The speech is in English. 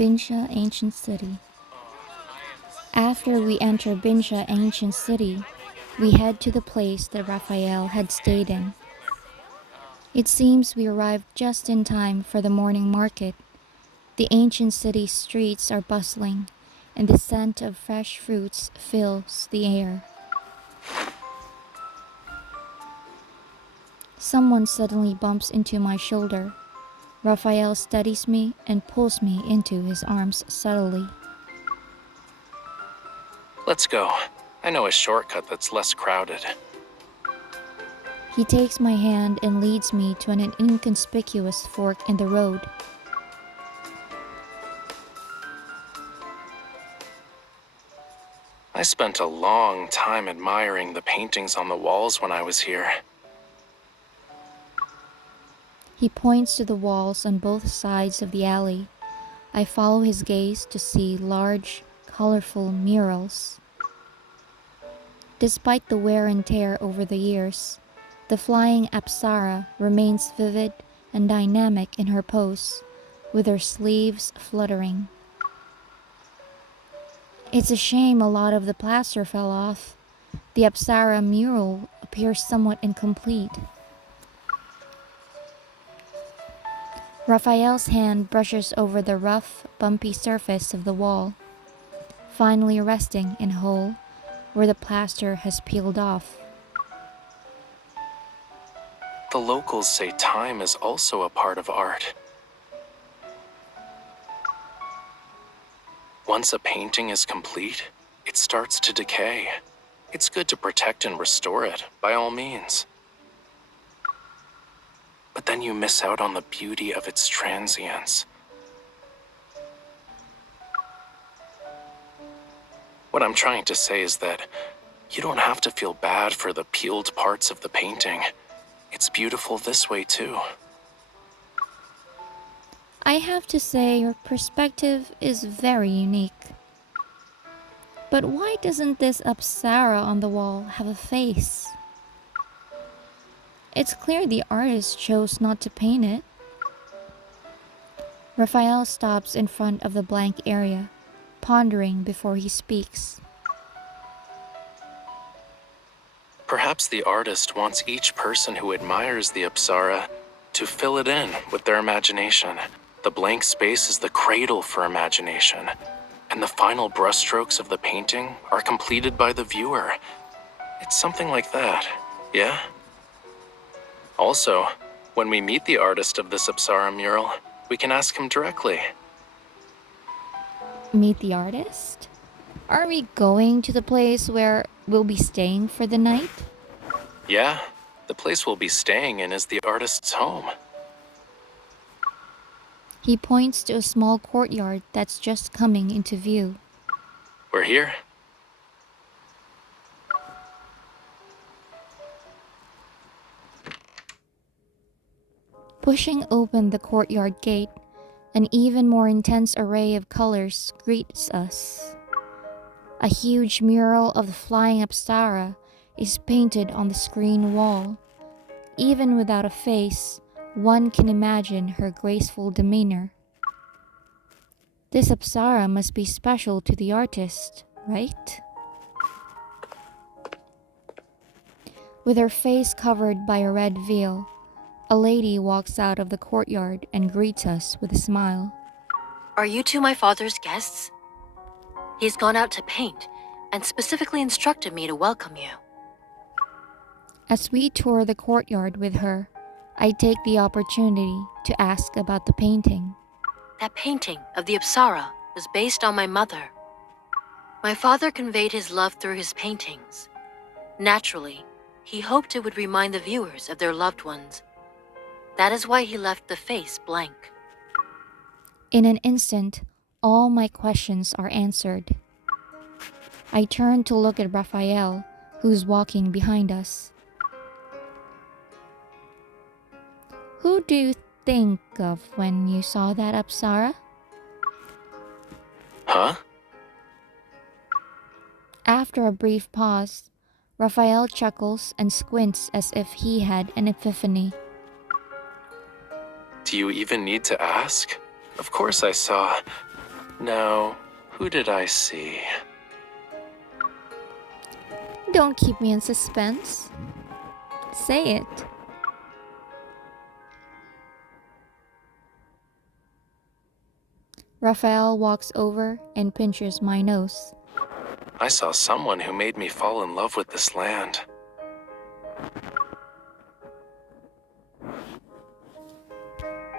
Binsha Ancient City. After we enter Binsha Ancient City, we head to the place that Raphael had stayed in. It seems we arrived just in time for the morning market. The ancient city streets are bustling, and the scent of fresh fruits fills the air. Someone suddenly bumps into my shoulder. Raphael steadies me and pulls me into his arms subtly. Let's go. I know a shortcut that's less crowded. He takes my hand and leads me to an inconspicuous fork in the road. I spent a long time admiring the paintings on the walls when I was here. He points to the walls on both sides of the alley. I follow his gaze to see large, colorful murals. Despite the wear and tear over the years, the flying Apsara remains vivid and dynamic in her pose, with her sleeves fluttering. It's a shame a lot of the plaster fell off. The Apsara mural appears somewhat incomplete. Raphael's hand brushes over the rough, bumpy surface of the wall, finally resting in a hole where the plaster has peeled off. The locals say time is also a part of art. Once a painting is complete, it starts to decay. It's good to protect and restore it, by all means. But then you miss out on the beauty of its transience. What I'm trying to say is that you don't have to feel bad for the peeled parts of the painting. It's beautiful this way too. I have to say your perspective is very unique. But why doesn't this Apsara on the wall have a face? It's clear the artist chose not to paint it. Raphael stops in front of the blank area, pondering before he speaks. Perhaps the artist wants each person who admires the Apsara to fill it in with their imagination. The blank space is the cradle for imagination, and the final brushstrokes of the painting are completed by the viewer. It's something like that, yeah? Also, when we meet the artist of this Apsara mural, we can ask him directly. Meet the artist? Are we going to the place where we'll be staying for the night? Yeah, the place we'll be staying in is the artist's home. He points to a small courtyard that's just coming into view. We're here. Pushing open the courtyard gate, an even more intense array of colors greets us. A huge mural of the flying Apsara is painted on the screen wall. Even without a face, one can imagine her graceful demeanor. This Apsara must be special to the artist, right? With her face covered by a red veil, a lady walks out of the courtyard and greets us with a smile. Are you two my father's guests? He's gone out to paint and specifically instructed me to welcome you. As we tour the courtyard with her, I take the opportunity to ask about the painting. That painting of the Apsara was based on my mother. My father conveyed his love through his paintings. Naturally, he hoped it would remind the viewers of their loved ones. That is why he left the face blank. In an instant, all my questions are answered. I turn to look at Raphael, who's walking behind us. Who do you think of when you saw that Apsara? Huh? After a brief pause, Raphael chuckles and squints as if he had an epiphany. Do you even need to ask? Of course I saw. No, who did I see? Don't keep me in suspense. Say it. Raphael walks over and pinches my nose. I saw someone who made me fall in love with this land.